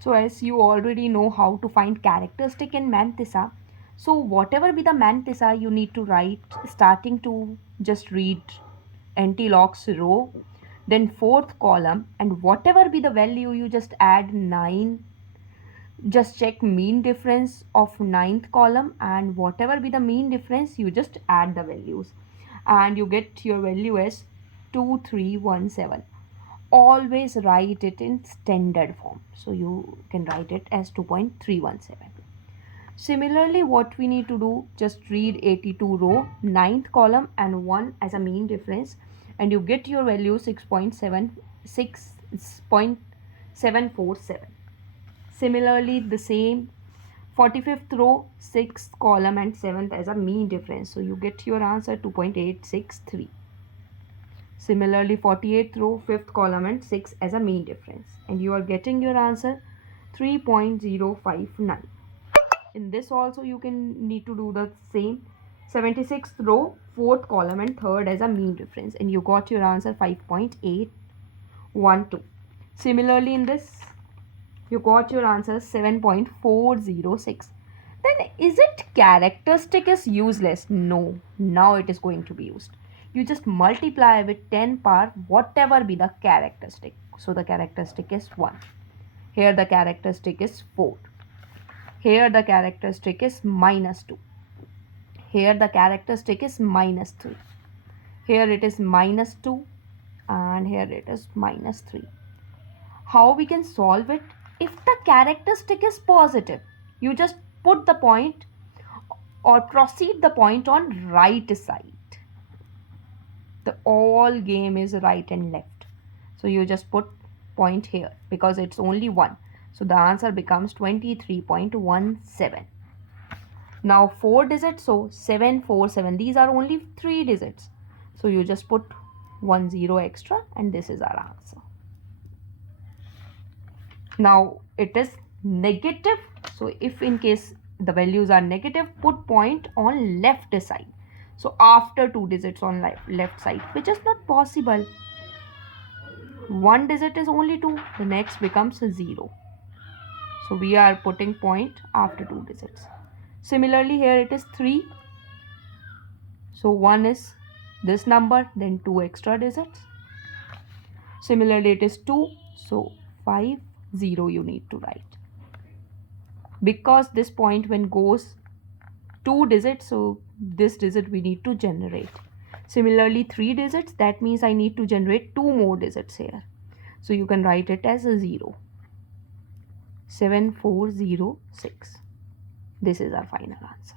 So as you already know how to find characteristic in Mantissa, so whatever be the Mantissa, you need to write starting to just read anti-logs row, then fourth column, and whatever be the value, you just add 9. Just check mean difference of ninth column, and whatever be the mean difference, you just add the values, and you get your value as 2317. Always write it in standard form, so you can write it as 2.317. Similarly, what we need to do, just read 82 row, ninth column, and 1 as a mean difference, and you get your value 6.747. Similarly, the same 45th row, 6th column, and 7th as a mean difference, so you get your answer 2.863. Similarly, 48th row, 5th column, and 6 as a mean difference, and you are getting your answer 3.059. In this also you can need to do the same. 76th row, 4th column, and 3rd as a mean difference, and you got your answer 5.812. Similarly, in this you got your answer 7.406. Then is it characteristic is useless? No, now it is going to be used. You just multiply with 10 power whatever be the characteristic. So the characteristic is 1. Here the characteristic is 4. Here the characteristic is -2. Here the characteristic is -3. Here it is -2, and here it is -3. How we can solve it? If the characteristic is positive, you just put the point or proceed the point on right side. The all game is right and left, so you just put point here because it's only 1, so the answer becomes 23.17. Now 4 digits, so 747, these are only 3 digits, so you just put 10 extra, and this is our answer. Now it is negative, so if in case the values are negative, put point on left side, so after 2 digits on left side, which is not possible. 1 digit is only 2, the next becomes 0, so we are putting point after 2 digits. Similarly, here it is 3, so 1 is this number, then 2 extra digits. Similarly, it is 2, so 5 0 you need to write, because this point when goes 2 digits, so this digit we need to generate. Similarly, 3 digits, that means I need to generate 2 more digits here, so you can write it as a 0. 7406. This is our final answer.